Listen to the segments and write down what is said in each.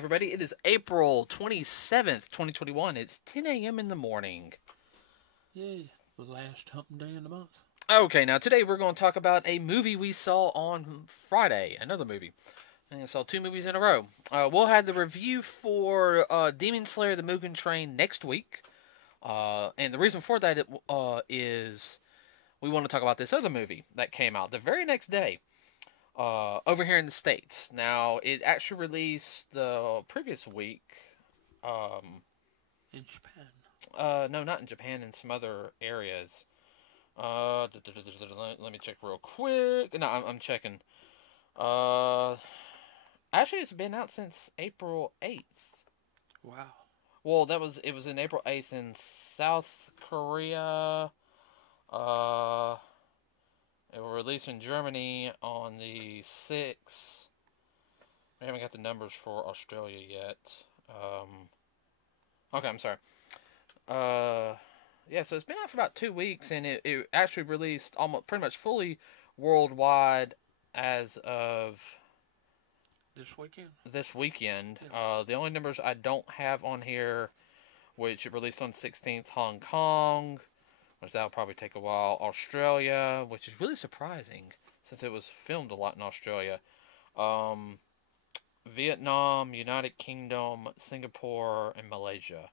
everybody. It is April 27th, 2021. It's 10 a.m. in the morning. Yay, the last hump day in the month. Okay, now today we're going to talk about a movie we saw on Friday. Another movie. I saw two movies in a row. We'll have the review for Demon Slayer the Mugen Train next week. And the reason for that is we want to talk about this other movie that came out the very next day. Over here in the States. Now, it actually released the previous week. In Japan. No, not in Japan, in some other areas. Let me check real quick. No, I'm checking. Actually, it's been out since April 8th. Wow. Well, it was in April 8th in South Korea. It will release in Germany on the 6th. I haven't got the numbers for Australia yet. Okay, I'm sorry. Yeah, so it's been out for about 2 weeks, and it actually released almost pretty much fully worldwide as of this weekend. Yeah. The only numbers I don't have on here, which it released on 16th, Hong Kong, which that'll probably take a while. Australia, which is really surprising since it was filmed a lot in Australia. Vietnam, United Kingdom, Singapore, and Malaysia.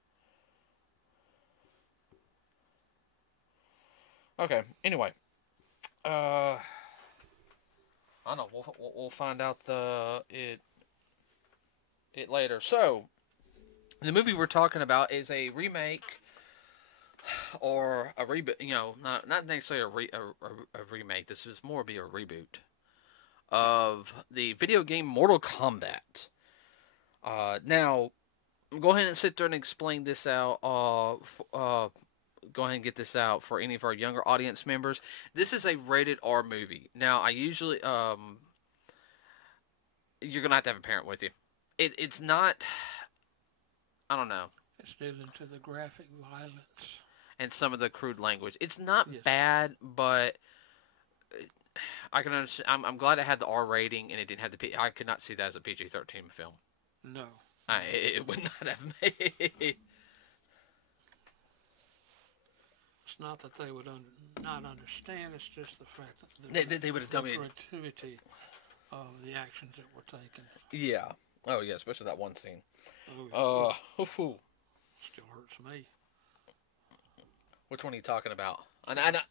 Okay, anyway. I don't know. We'll find out it later. So, the movie we're talking about is a remake or a reboot, not necessarily a remake. This is more be a reboot of the video game Mortal Kombat. Now, go ahead and sit there and explain this out. Go ahead and get this out for any of our younger audience members. This is a rated R movie. Now, I usually you're gonna have to have a parent with you. It's not. I don't know. It's dealing to the graphic violence and some of the crude language. It's not bad, but I can understand. I'm glad it had the R rating and it didn't have the P. I could not see that as a PG-13 film. No. It would not have made. It's not that they would not understand. It's just the fact that they would have done the creativity of the actions that were taken. Yeah. Oh yeah, especially that one scene. Still hurts me. Which one are you talking about? I know.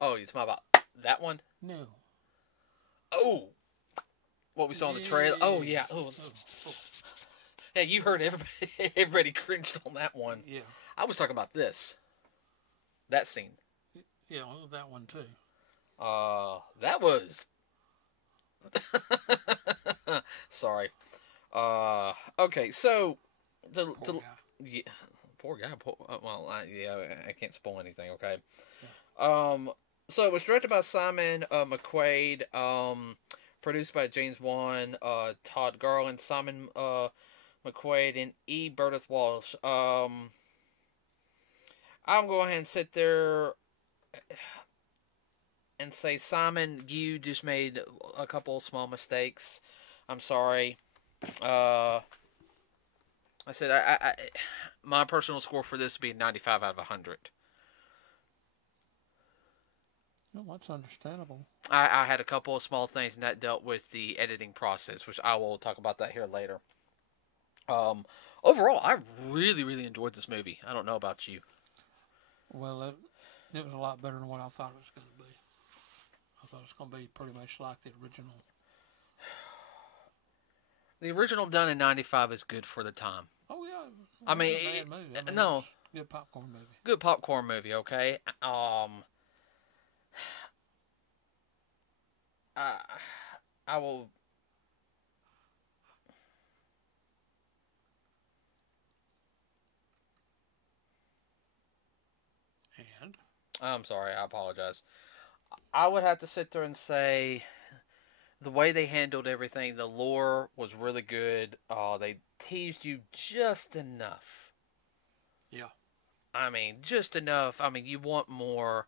Oh, you talking about that one? No. Oh, what we saw in the trailer. Oh yeah. Oh. Yeah, you heard everybody cringed on that one. Yeah. I was talking about this. That scene. Yeah, that one too. That was. Sorry. Okay, so Poor guy. Yeah, poor guy. I can't spoil anything. Okay. Yeah. So it was directed by Simon McQuaid. Produced by James Wan, Todd Garland, Simon McQuaid, and E. Burdeth Walsh. I'm going ahead and sit there and say, Simon, you just made a couple of small mistakes. I'm sorry. I said my personal score for this would be 95 out of 100. No, that's understandable. I had a couple of small things, and that dealt with the editing process, which I will talk about that here later. Overall, I really, really enjoyed this movie. I don't know about you. Well, it was a lot better than what I thought it was going to be. I thought it was going to be pretty much like the original. The original done in 95 is good for the time. Oh, yeah. I mean, bad movie. no. Good popcorn movie. Good popcorn movie, okay? I will... And? I'm sorry, I apologize. I would have to sit there and say the way they handled everything, the lore was really good. They teased you just enough. Yeah. I mean, just enough. I mean, you want more.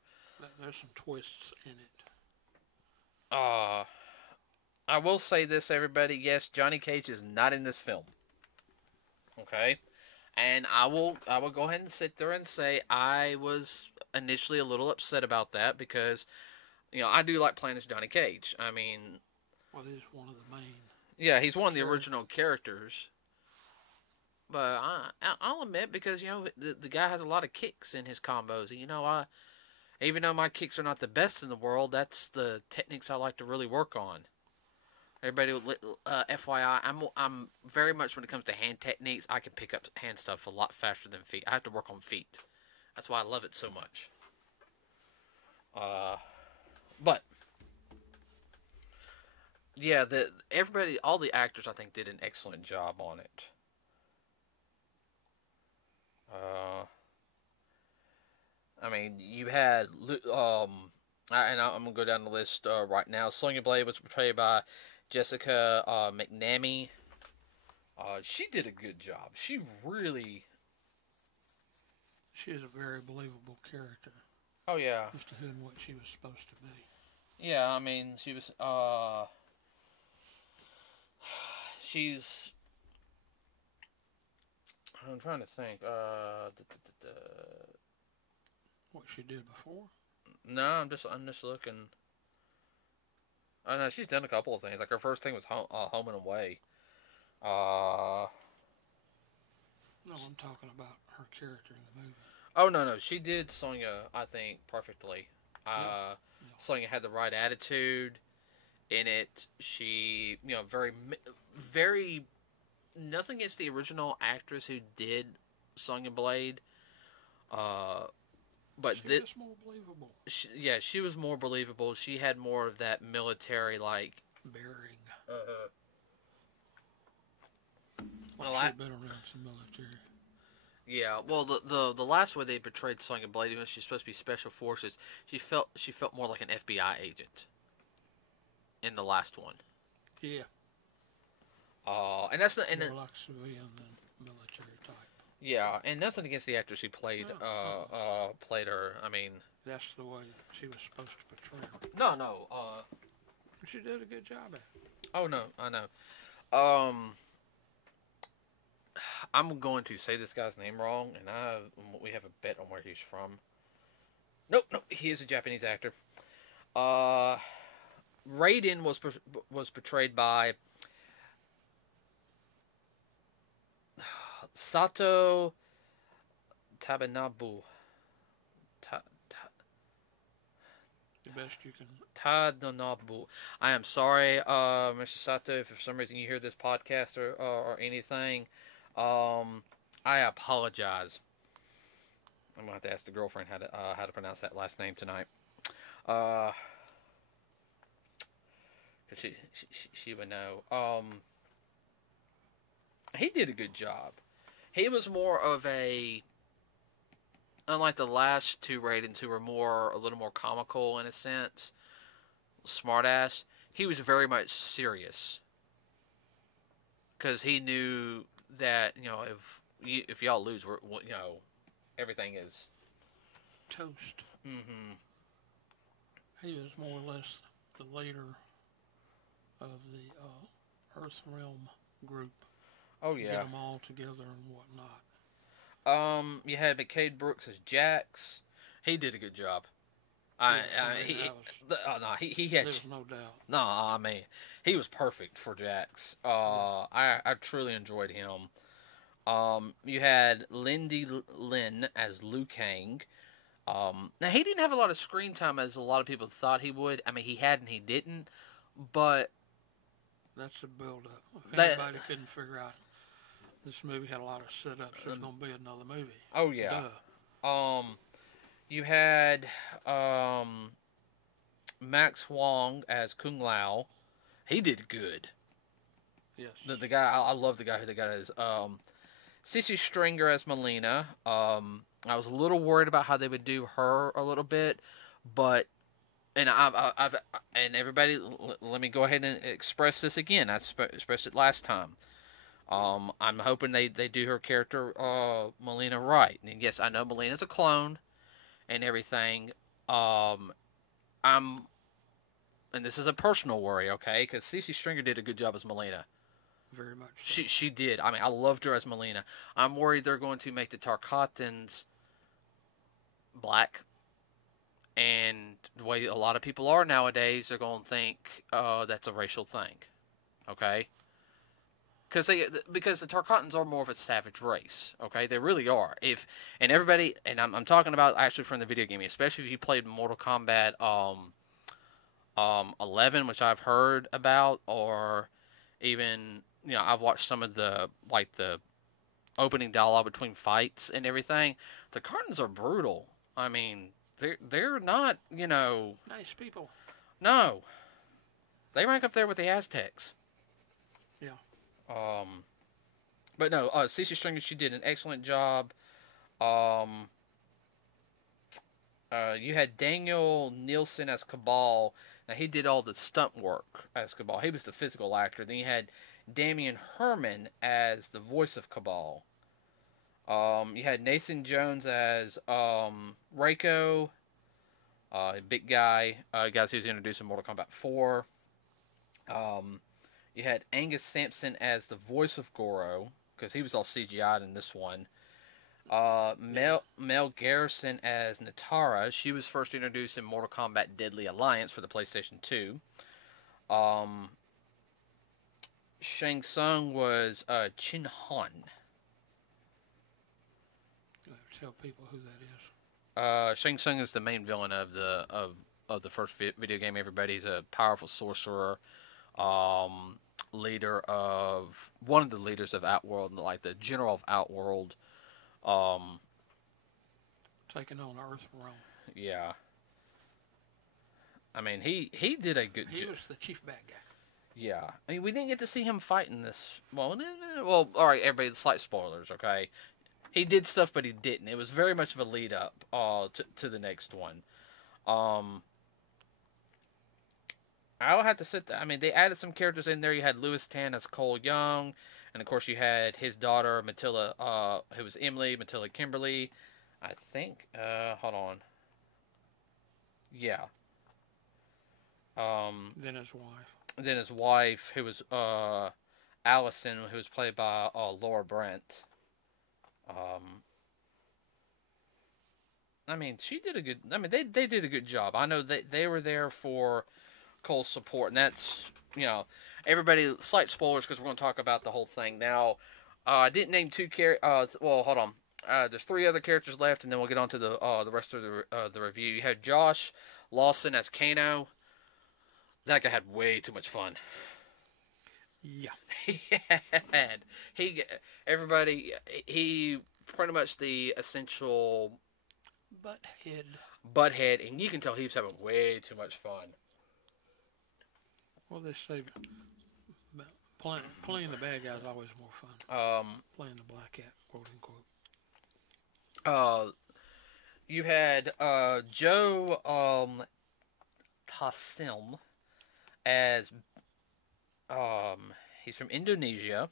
There's some twists in it. I will say this, everybody. Yes, Johnny Cage is not in this film. Okay, and I will go ahead and sit there and say I was initially a little upset about that because I do like playing as Johnny Cage. I mean, well, he's one of the main. Yeah, he's one of the original characters. But I'll admit because the guy has a lot of kicks in his combos. And, even though my kicks are not the best in the world, that's the techniques I like to really work on. Everybody, FYI, I'm very much when it comes to hand techniques, I can pick up hand stuff a lot faster than feet. I have to work on feet. That's why I love it so much. But yeah, all the actors I think did an excellent job on it. I mean, you had and I'm gonna go down the list right now. Sonya Blade was portrayed by Jessica McNamee. She did a good job. She is a very believable character. Oh yeah. As to who and what she was supposed to be. Yeah, I mean, she was. She's. I'm trying to think. What she did before? No, I'm just looking. Oh no, she's done a couple of things. Like her first thing was Home and Away. No, I'm talking about her character in the movie. Oh no, she did Sonya, I think, perfectly. Yeah. Sonya had the right attitude in it. She, very, very. Nothing against the original actress who did Sonya Blade. But she was more believable. She was more believable. She had more of that military bearing. Well, she'd been around some military. Yeah, well, the last way they portrayed Sonya Blade, even though she's supposed to be special forces, she felt more like an FBI agent in the last one. Yeah. And that's not more like civilian than military type. Yeah, and nothing against the actress who played played her. I mean, that's the way she was supposed to portray her. No. She did a good job at it. Oh no, I know. I'm going to say this guy's name wrong, and we have a bet on where he's from. Nope, he is a Japanese actor. Raiden was portrayed by Sato Tabanabu. The best you can. Tadanobu. I am sorry, Mr. Sato, if for some reason you hear this podcast or anything. I apologize. I'm gonna have to ask the girlfriend how to pronounce that last name tonight. Cause she would know. He did a good job. He was more of a, unlike the last two Raidens who were a little more comical in a sense, smartass. He was very much serious. Because he knew that, if y'all lose, everything is toast. Mm-hmm. He was more or less the leader of the Earth Realm group. Oh yeah. Get them all together and whatnot. You had McCade Brooks as Jax. He did a good job. He had. There's no doubt. No, I mean, he was perfect for Jax. I truly enjoyed him. You had Lindy Lin as Liu Kang. Now he didn't have a lot of screen time as a lot of people thought he would. I mean, he had and he didn't, but that's a build-up. If anybody couldn't figure out, this movie had a lot of setups. There's going to be another movie. Oh yeah. Duh. You had Max Huang as Kung Lao. He did good. Yes. The guy, I love the guy who the guy is. Cece Stringer as Melina. I was a little worried about how they would do her a little bit, but and and everybody, let me go ahead and express this again. I expressed it last time. I'm hoping they do her character Melina right. And yes, I know Melina's a clone and everything. and this is a personal worry, okay? Because Cece Stringer did a good job as Melina. Very much so. She did. I mean, I loved her as Melina. I'm worried they're going to make the Tarkatans black. And the way a lot of people are nowadays, they're going to think, that's a racial thing. Okay? Because the Tarkatans are more of a savage race. Okay? They really are. And everybody, and I'm talking about actually from the video game, especially if you played Mortal Kombat 11, which I've heard about, or even, I've watched some of the opening dialogue between fights and everything. The Tarkatans are brutal. I mean, they're not, nice people. No. They rank up there with the Aztecs. Yeah. But no, Cece Stringer, she did an excellent job. You had Daniel Nielsen as Cabal. Now, he did all the stunt work as Cabal. He was the physical actor. Then you had Damian Herman as the voice of Cabal. You had Nathan Jones as Reiko, big guy, guys who's introduced in Mortal Kombat 4. You had Angus Sampson as the voice of Goro, because he was all CGI'd in this one. Mel Garrison as Natara. She was first introduced in Mortal Kombat Deadly Alliance for the PlayStation 2. Shang Tsung was Chin Han. Tell people who that is. Shang Tsung is the main villain of the first video game. Everybody's a powerful sorcerer, leader of one of the leaders of Outworld, like the general of Outworld. Taking on Earth Realm. Yeah. I mean, he did a good job. He was the chief bad guy. Yeah. I mean, we didn't get to see him fight in this. Well, all right, everybody, slight spoilers, okay? He did stuff, but he didn't. It was very much of a lead up to the next one. I'll have to sit there. I mean, they added some characters in there. You had Louis Tan as Cole Young, and of course you had his daughter Matilda, who was Emily, Matilda Kimberly. I think. Hold on. Yeah. Then his wife. Then his wife, who was Allison, who was played by Laura Brent. I mean, she did a good. I mean, they did a good job. I know they were there for Cole's support, and that's everybody. Slight spoilers because we're going to talk about the whole thing now. I didn't name two characters. Well, hold on. There's 3 other characters left, and then we'll get on to the rest of the review. You had Josh Lawson as Kano. That guy had way too much fun. Yeah. He pretty much the essential butthead, and you can tell he was having way too much fun. Well, they say playing the bad guy is always more fun. Playing the black cat, quote unquote. You had Joe Tassim as he's from Indonesia.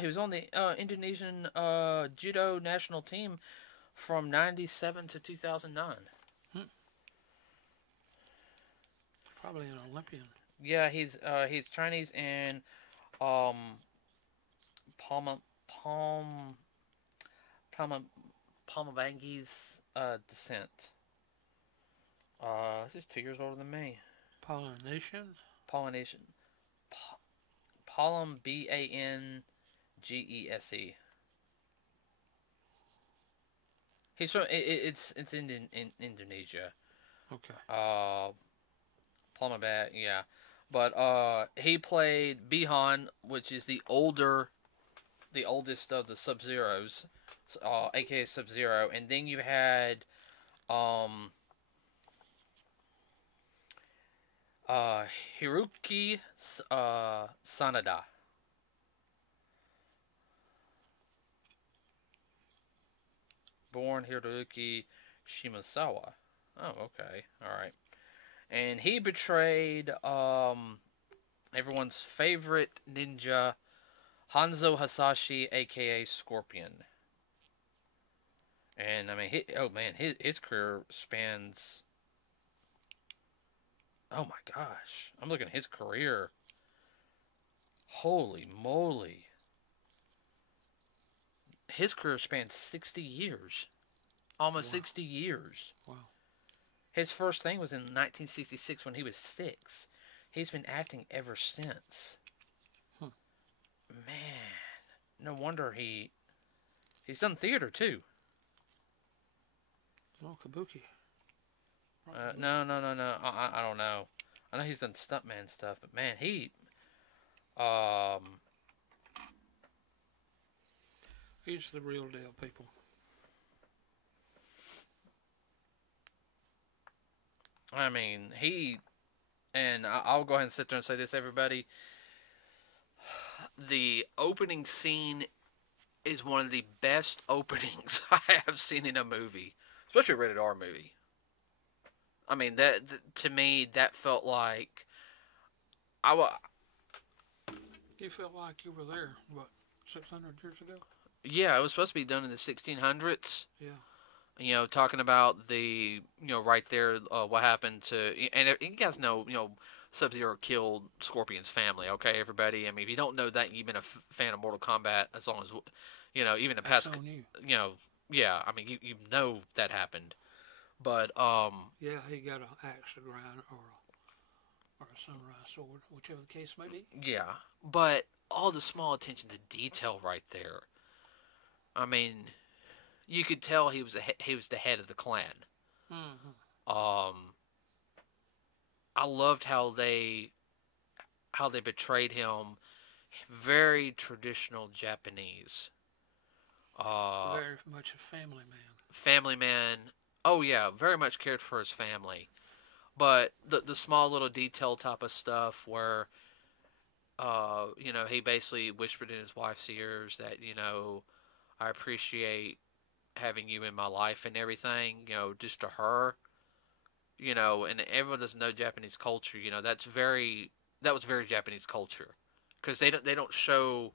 He was on the Indonesian judo national team from 97 to 2009. Probably an Olympian. Yeah, he's Chinese and Palmabangese descent. He's 2 years older than me. Polynesian. Palm Bangese. He's from it's in Indonesia. Okay. Palmabang, yeah, but he played Bihan, which is the oldest of the Sub-Zeros, aka Sub-Zero, and then you had Hiroki Sanada. Born Hiroki Shimasawa. Oh, okay. All right. And he betrayed everyone's favorite ninja, Hanzo Hasashi, aka Scorpion. And I mean, his career spans Oh my gosh. I'm looking at his career. Holy moly. His career spanned 60 years. Almost Wow. 60 years. Wow. His first thing was in 1966 when he was 6. He's been acting ever since. Hmm. Man. No wonder he's done theater too. Oh, Kabuki. No. I don't know. I know he's done stuntman stuff, but man, He's the real deal, people. I mean, and I'll go ahead and sit there and say this, everybody. The opening scene is one of the best openings I have seen in a movie, especially a rated R movie. I mean, to me, that felt like You felt like you were there, what, 600 years ago? yeah, it was supposed to be done in the 1600s. Yeah. You know, talking about right there, what happened to, and you guys know, Sub-Zero killed Scorpion's family. Okay, everybody. I mean, if you don't know that, you've been a fan of Mortal Kombat as long as, even the That's past, on you. Yeah. I mean, you know that happened, but Yeah, he got an axe to grind or a samurai sword, whichever the case may be. yeah, but all the small attention to detail right there. I mean, you could tell he was the head of the clan. Mm-hmm. I loved how they betrayed him. Very traditional Japanese. Very much a family man. Family man. Oh yeah, very much cared for his family. But the small little detail type of stuff where he basically whispered in his wife's ears that, I appreciate having you in my life and everything, just to her. And everyone doesn't know Japanese culture. That was very Japanese culture, because they don't show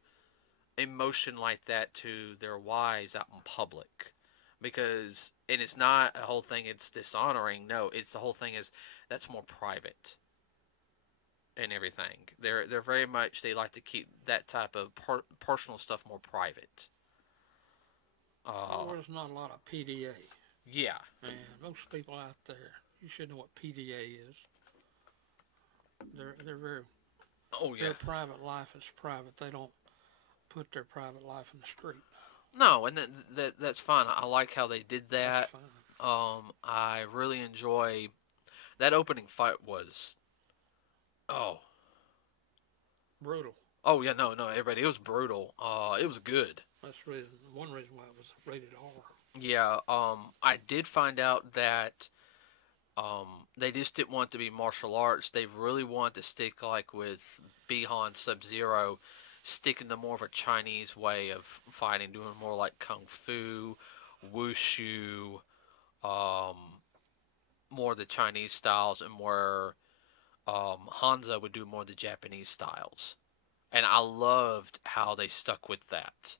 emotion like that to their wives out in public, and it's not a whole thing. It's dishonoring. No, it's the whole thing is that's more private and everything. They're very much, they like to keep that type of personal stuff more private. There's not a lot of PDA. Yeah. And most people out there, you should know what PDA is. They're very. Oh yeah. Their private life is private. They don't put their private life in the street. No, and that's fine. I like how they did that. That's fine. I really enjoy that opening fight was. Oh. Brutal. Oh yeah, no, everybody. It was brutal. It was good. That's one reason why it was rated R. Yeah. I did find out that they just didn't want it to be martial arts. They really wanted to stick like with Bihan Sub-Zero, sticking to more of a Chinese way of fighting, doing more like kung fu, wushu, more of the Chinese styles, and where Hanzo would do more of the Japanese styles. And I loved how they stuck with that.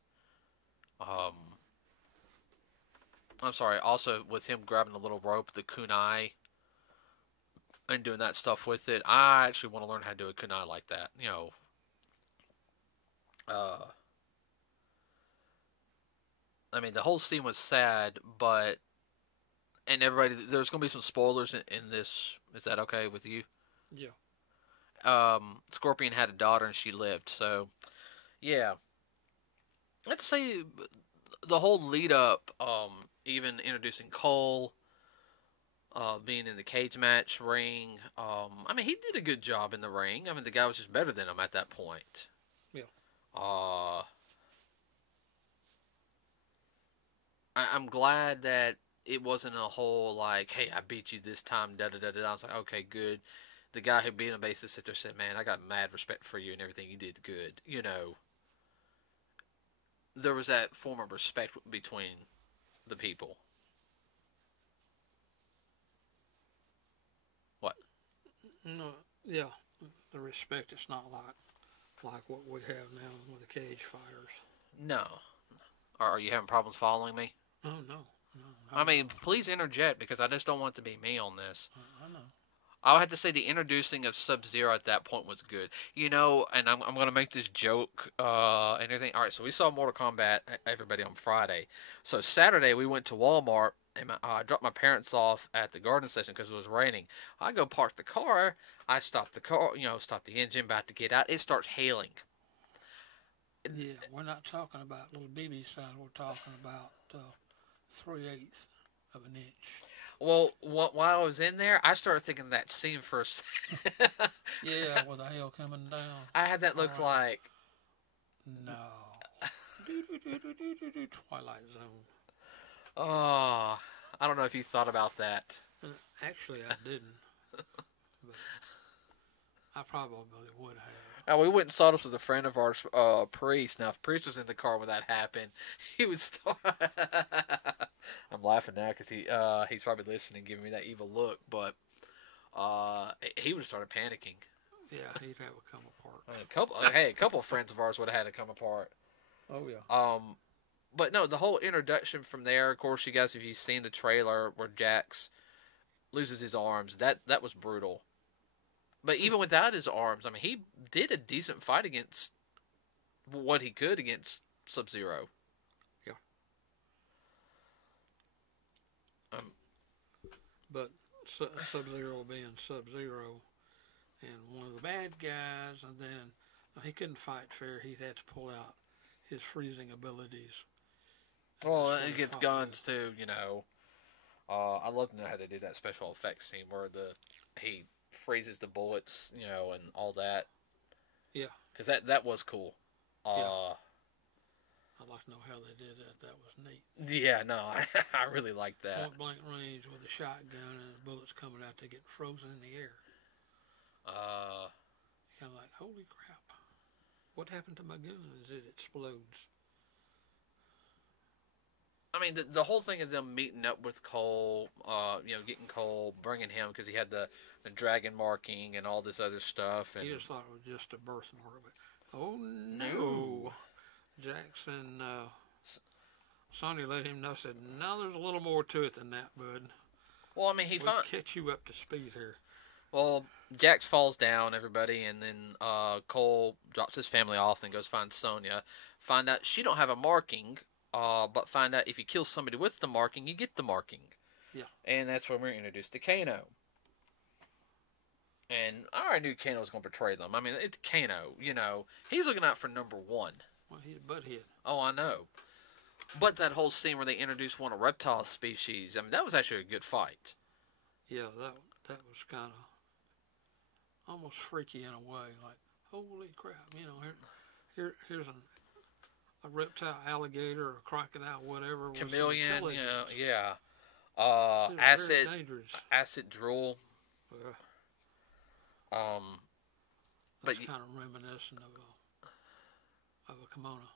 I'm sorry. Also, with him grabbing the little rope, the kunai, and doing that stuff with it, I actually want to learn how to do a kunai like that. I mean, the whole scene was sad, and everybody, there's going to be some spoilers in this. Is that okay with you? Yeah. Scorpion had a daughter and she lived, so yeah. Let's say the whole lead up, even introducing Cole, being in the cage match ring. I mean, he did a good job in the ring. I mean, the guy was just better than him at that point. Yeah. I'm glad that it wasn't a whole like, hey, I beat you this time, da da da da. I was like, okay, good. The guy who beat him basically sit there said, man, I got mad respect for you and everything you did good. There was that form of respect between the people. What? No, yeah, the respect is not like what we have now with the cage fighters. No. Are you having problems following me? Oh no. I mean, please interject because I just don't want to be me on this. I know. I would have to say the introducing of Sub-Zero at that point was good. You know, and I'm going to make this joke and everything. All right, so we saw Mortal Kombat, everybody, on Friday. So Saturday, we went to Walmart, and I dropped my parents off at the garden station because it was raining. I go park the car. I stop the car, stop the engine, about to get out. It starts hailing. Yeah, we're not talking about little BB size. We're talking about 3/8 of an inch. Well, while I was in there, I started thinking of that scene for a second. Yeah, with the hail coming down. I had that look like... No. Twilight Zone. Oh, I don't know if you thought about that. Actually, I didn't. But I probably would have. Now, we went and saw this with a friend of ours, Priest. Now, if Priest was in the car when that happened, he would start... I'm laughing now because he's probably listening and giving me that evil look, but he would have started panicking. Yeah, he'd have to come apart. A couple of friends of ours would have had to come apart. Oh, yeah. But no, the whole introduction from there, of course, you guys, if you've seen the trailer where Jax loses his arms, that was brutal. But even without his arms, I mean, he did a decent fight against what he could against Sub-Zero. Yeah. But Sub-Zero being Sub-Zero and one of the bad guys, and then he couldn't fight fair. He'd had to pull out his freezing abilities. Well, it gets guns too, I love to know how they did that special effects scene where he freezes the bullets, and all that. Yeah. Because that was cool. Yeah. I'd like to know how they did that. That was neat. Yeah, no, I really liked that. Point blank range with a shotgun and the bullets coming out, they get frozen in the air. Kind of like, holy crap. What happened to my gun as it explodes? I mean, the whole thing of them meeting up with Cole, getting Cole, bringing him because he had the dragon marking and all this other stuff. And he just thought it was just a birthmark. But, oh, no. Jackson, Sonny let him know, said, no, there's a little more to it than that, bud. Well, I mean, we'll catch you up to speed here. Well, Jax falls down, everybody, and then Cole drops his family off and goes find Sonya. Find out she don't have a marking, but find out if you kill somebody with the marking, you get the marking. Yeah. And that's when we're introduced to Kano. And I already knew Kano was going to betray them. I mean, it's Kano, He's looking out for number one. Well, he's a butthead. Oh, I know. But that whole scene where they introduced one of reptile species, I mean, that was actually a good fight. Yeah, that was kind of almost freaky in a way. Like, holy crap, here's a reptile, alligator, or crocodile, whatever. Chameleon, yeah. Acid drool. Yeah. But kind of reminiscent of a kimono,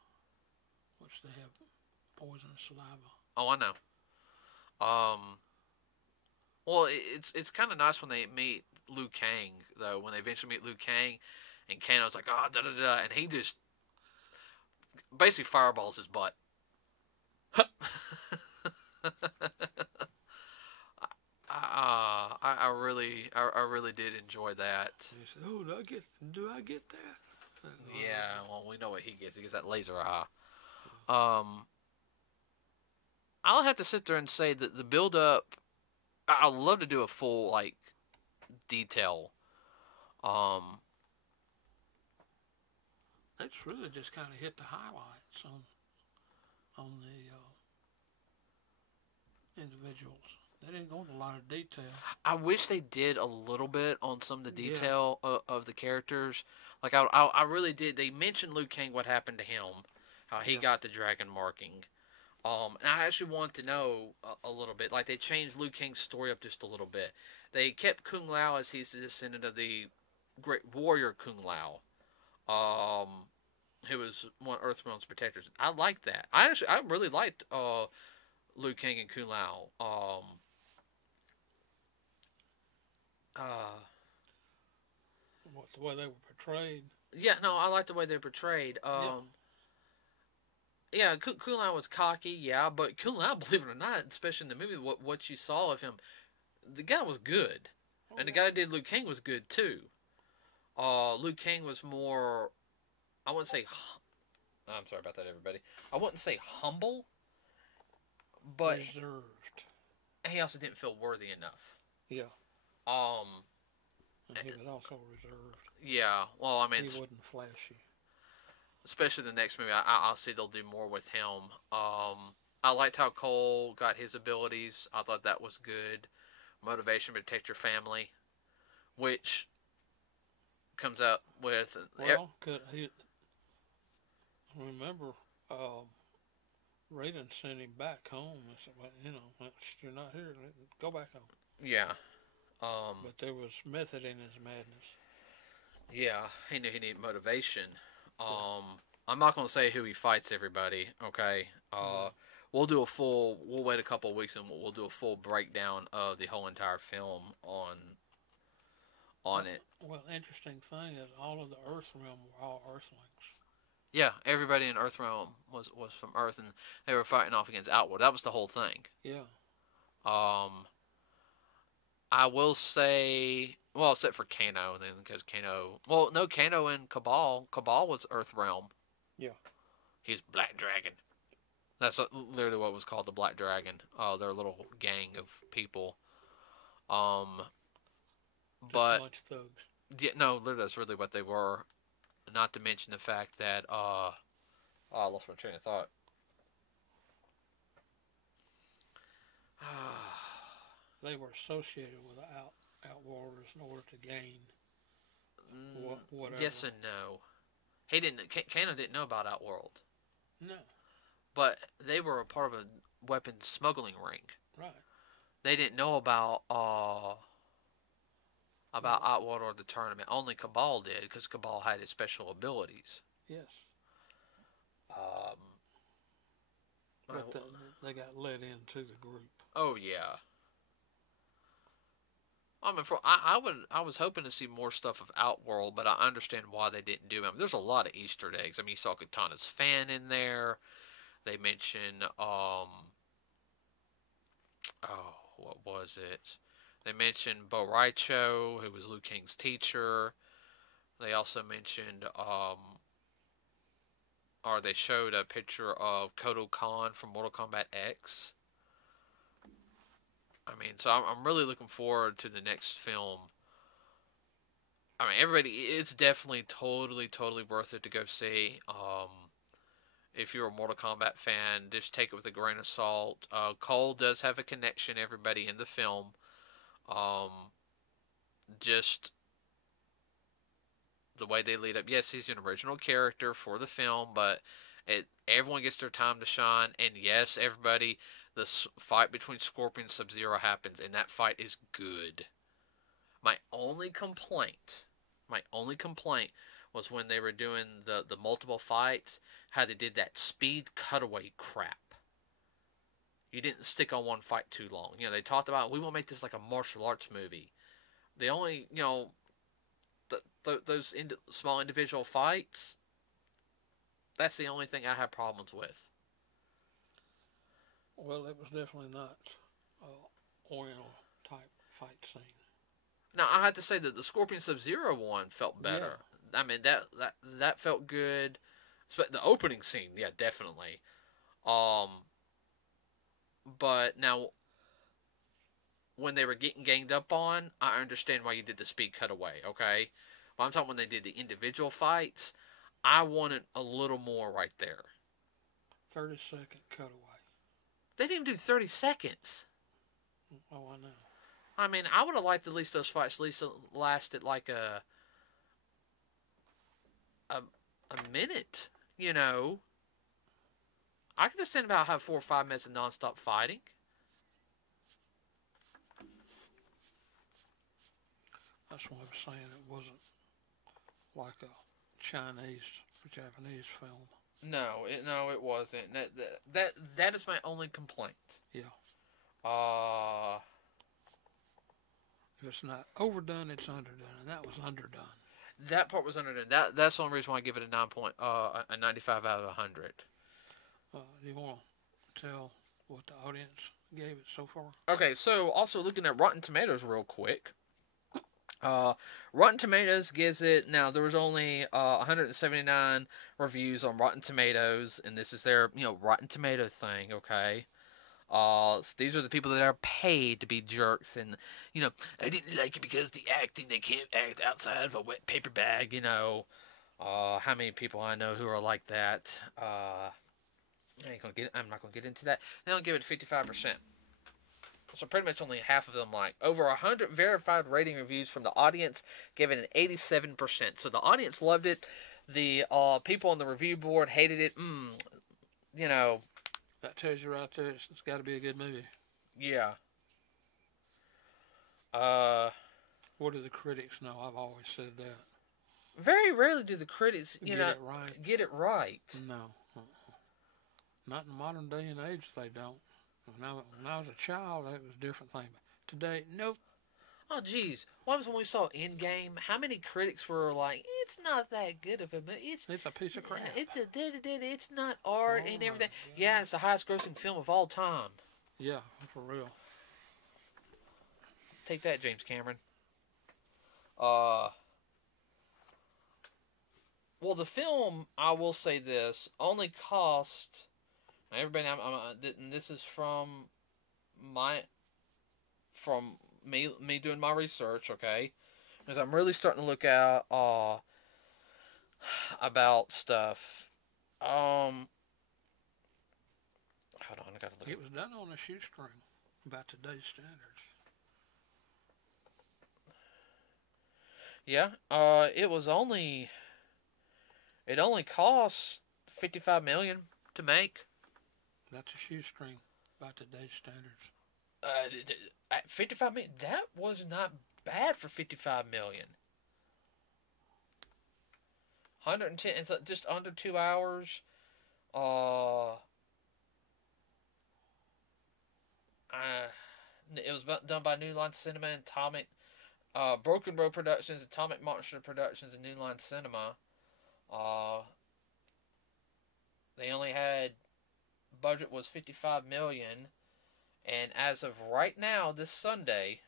which they have poison saliva. Oh, I know. Well, it's kind of nice when they meet Liu Kang, though. When they eventually meet Liu Kang, and Kano's like, oh, da-da-da, and he just basically fireballs his butt. I really did enjoy that. He said, oh, do I get that? Yeah, well, we know what he gets. He gets that laser eye. I'll have to sit there and say that the build-up, I'd love to do a full, detail. It's really just kind of hit the highlights on the individuals. They didn't go into a lot of detail. I wish they did a little bit on some of the detail of the characters. I really did. They mentioned Liu Kang, what happened to him, how he got the dragon marking. And I actually want to know a little bit. They changed Liu Kang's story up just a little bit. They kept Kung Lao as he's the descendant of the great warrior Kung Lao, who was one of Earthrealm's protectors. I liked that. I really liked Liu Kang and Kung Lao. The way they were portrayed. Yeah, no, I like the way they're portrayed. Yeah, Kung Lao was cocky, but Kung Lao, believe it or not, especially in the movie, what you saw of him, the guy was good. Oh, And the guy who did Liu Kang was good too. Liu Kang was more, I wouldn't say, I'm sorry about that, everybody. I wouldn't say humble, but reserved. he also didn't feel worthy enough. Yeah. And he was also reserved. Yeah, well, I mean, he wasn't flashy. Especially the next movie, I'll see they'll do more with him. I liked how Cole got his abilities. I thought that was good. Motivation to protect your family, which comes out with. Well, remember, Raiden sent him back home and said, well, you're not here, go back home. Yeah. But there was method in his madness. Yeah, he knew he needed motivation. I'm not going to say who he fights, everybody, okay? We'll wait a couple of weeks and we'll do a full breakdown of the whole entire film on it. Well, interesting thing is all of the Earthrealm were all Earthlings. Yeah, everybody in Earthrealm was from Earth, and they were fighting off against Outworld. That was the whole thing. Yeah. I will say, well, except for Kano, then because Kano and Cabal. Cabal was Earthrealm. Yeah. He's Black Dragon. That's literally what was called, the Black Dragon. They're a little gang of people. Just but a bunch of thugs. Yeah, no, literally that's really what they were. Not to mention the fact that I lost my train of thought. They were associated with the Outworlders in order to gain whatever. Yes and no. He didn't. Kano didn't know about Outworld. No. But they were a part of a weapons smuggling ring. Right. They didn't know about Outworld or the tournament. Only Cabal did, because Cabal had his special abilities. Yes. But they got let into the group. Oh yeah. I mean, I was hoping to see more stuff of Outworld, but I understand why they didn't do it. I mean, there's a lot of Easter eggs. I mean, you saw Katana's fan in there. They mentioned, what was it? They mentioned Bo Raicho, who was Liu Kang's teacher. They also mentioned, or they showed a picture of Kodo Khan from Mortal Kombat X. I mean, so I'm really looking forward to the next film. I mean, everybody, it's definitely totally worth it to go see. If you're a Mortal Kombat fan, just take it with a grain of salt. Cole does have a connection, everybody, in the film. Just the way they lead up. Yes, he's an original character for the film, but everyone gets their time to shine. And yes, everybody, the fight between Scorpion and Sub-Zero happens, and that fight is good. My only complaint was when they were doing the multiple fights, how they did that speed cutaway crap. You didn't stick on one fight too long. They talked about, we want to make this like a martial arts movie. The only, those small individual fights, that's the only thing I have problems with. Well, it was definitely not oil type fight scene. Now, I have to say that the Scorpion Sub-Zero one felt better. Yeah. I mean, that felt good. The opening scene, yeah, definitely. But now, when they were getting ganged up on, I understand why you did the speed cutaway, okay? But I'm talking when they did the individual fights, I wanted a little more right there. 30-second cutaway. They didn't even do 30 seconds. Oh, I know. I mean, I would have liked at least those fights at least lasted like a minute, I could understand about have 4 or 5 minutes of nonstop fighting. That's why I was saying it wasn't like a Chinese or Japanese film. No, it wasn't. That is my only complaint. Yeah. If it's not overdone, it's underdone, and that was underdone. That part was underdone. That's the only reason why I give it a 95 out of 100. Do you want to tell what the audience gave it so far? Okay, so also looking at Rotten Tomatoes real quick. Uh, Rotten Tomatoes gives it. Now there was only 179 reviews on Rotten Tomatoes, and this is their Rotten Tomato thing. Okay. So these are the people that are paid to be jerks, and I didn't like it because the acting, they can't act outside of a wet paper bag. How many people I know who are like that? I'm not gonna get into that. They don't give it 55%. So pretty much only half of them like. Over 100 verified rating reviews from the audience gave it an 87%. So the audience loved it. The people on the review board hated it. That tells you right there, it's got to be a good movie. Yeah. What do the critics know? I've always said that. Very rarely do the critics, get it right. Get it right. No. Not in the modern day and age, they don't. When I was a child, that was a different thing. But today, nope. Oh, geez. What was when we saw Endgame? How many critics were like, it's not that good of a movie. It's a piece of crap. It's not art and everything. Yeah, it's the highest grossing film of all time. Yeah, for real. Take that, James Cameron. Well, the film, I will say this, only cost... Everybody, and this is from me doing my research, okay? Because I'm really starting to look out about stuff. Hold on, I gotta look. It was done on a shoestring by today's standards. Yeah, it only cost $55 million to make. That's a shoestring by today's standards. At $55 million, that was not bad for $55 million. 110, it's just under 2 hours. It was done by New Line Cinema and Broken Road Productions, Atomic Monster Productions, and New Line Cinema. They only had budget was $55 million, and as of right now, this Sunday,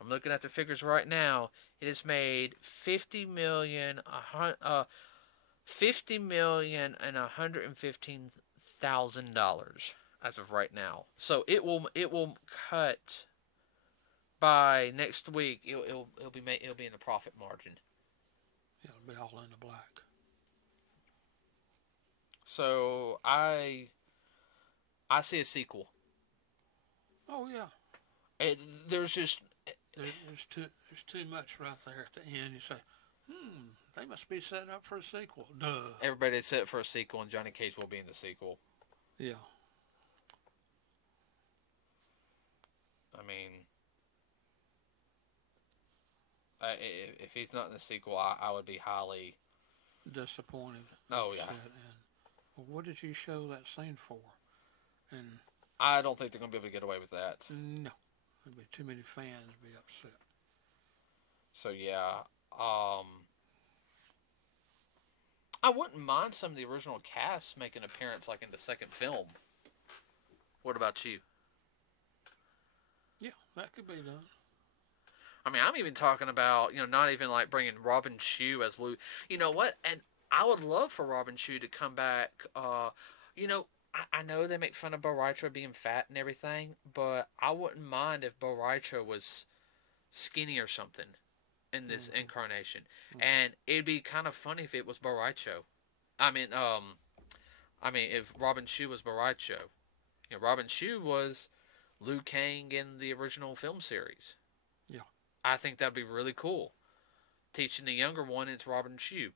I'm looking at the figures right now. It has made $50 million and $115,000 as of right now. So it will cut by next week. It'll be in the profit margin. It'll be all in the black. So I see a sequel. Oh yeah. There's just there's too much right there at the end. You say, they must be setting up for a sequel. Duh. Everybody's set for a sequel, and Johnny Cage will be in the sequel. Yeah. I mean, if he's not in the sequel, I would be highly disappointed. Oh yeah. Well, what did you show that scene for? And I don't think they're going to be able to get away with that. No. There'd be too many fans be upset. So, yeah. I wouldn't mind some of the original cast making an appearance like in the second film. What about you? Yeah, that could be done. I mean, I'm even talking about, not even like bringing Robin Shou as Luke. You know what? And I would love for Robin Shou to come back. I know they make fun of Bo Reitzer being fat and everything, but I wouldn't mind if Bo Reitzer was skinny or something in this incarnation. And it'd be kind of funny if it was Bo Reitzer. I mean, if Robin Shou was Bo Reitzer. Robin Shou was Liu Kang in the original film series. Yeah. I think that'd be really cool. Teaching the younger one, it's Robin Shou.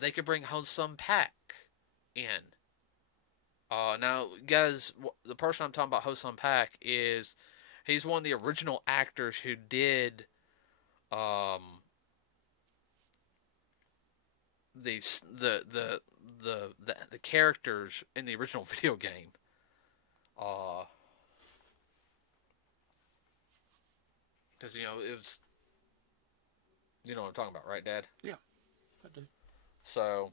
They could bring Ho-Sung Pak in. Now, guys, the person I'm talking about, Ho-Sung Pak, he's one of the original actors who did the characters in the original video game. Because it was, you know what I'm talking about, right, Dad? Yeah, I do. So.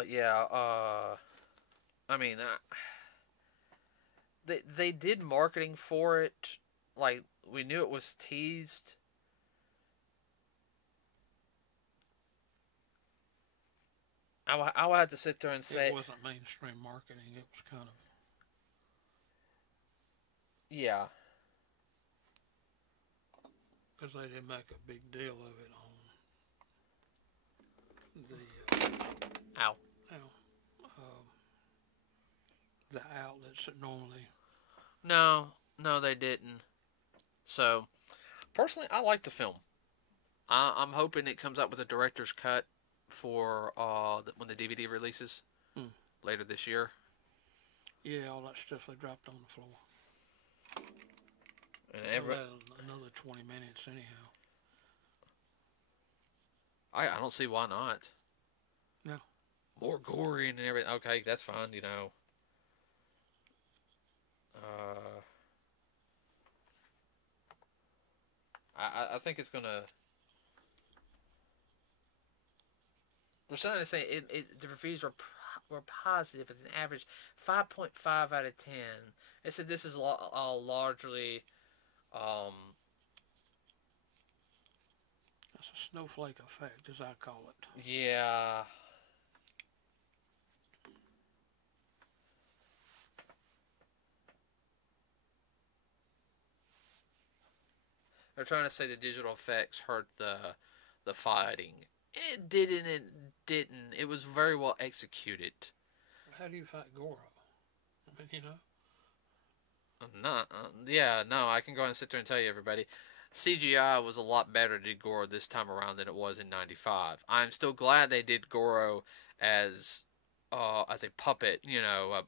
But yeah, I mean, they did marketing for it. Like, we knew it was teased. I would have to sit there and say it wasn't mainstream marketing. It was kind of, yeah. because they didn't make a big deal of it on the Ow. The outlets that normally. No, they didn't. So, personally, I like the film. I'm hoping it comes out with a director's cut for when the DVD releases later this year. Yeah, all that stuff they dropped on the floor. And another 20 minutes anyhow. I don't see why not. No. More gory and everything. Okay, that's fine, you know. I think it's gonna. They're starting to say the reviews were positive with an average 5.5 out of 10. They said this is largely. That's a snowflake effect, as I call it. Yeah. They're trying to say the digital effects hurt the fighting. It didn't. It didn't. It was very well executed. How do you fight Goro? I mean, you know. No, I can go ahead and sit there and tell you, everybody. CGI was a lot better to Goro this time around than it was in '95. I'm still glad they did Goro as a puppet, you know,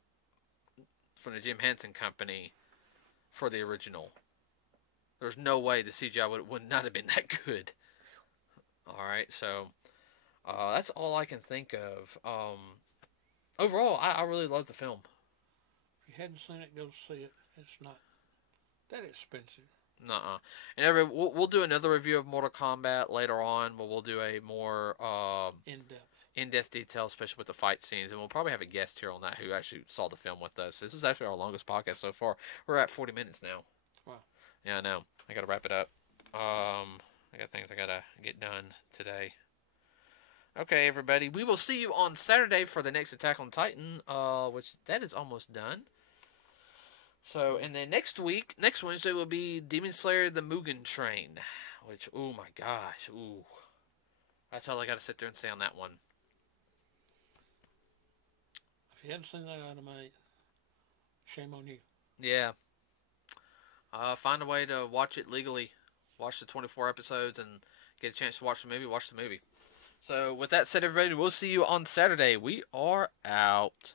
from the Jim Henson Company for the original. There's no way the CGI would not have been that good. All right, so that's all I can think of. Overall, I really love the film. If you hadn't seen it, go see it. It's not that expensive. Nuh-uh. And we'll do another review of Mortal Kombat later on, but we'll do a more in-depth detail, especially with the fight scenes, and we'll probably have a guest here on that who actually saw the film with us. This is actually our longest podcast so far. We're at 40 minutes now. Wow. Yeah, I know. I gotta wrap it up. I got things I gotta get done today. Okay, everybody. We will see you on Saturday for the next Attack on Titan, which that is almost done. So, and then next Wednesday will be Demon Slayer the Mugen Train, which, oh my gosh, ooh. That's all I gotta sit there and say on that one. If you hadn't seen that anime, shame on you. Yeah. Find a way to watch it legally. Watch the 24 episodes and get a chance to watch the movie. So, with that said, everybody, we'll see you on Saturday. We are out.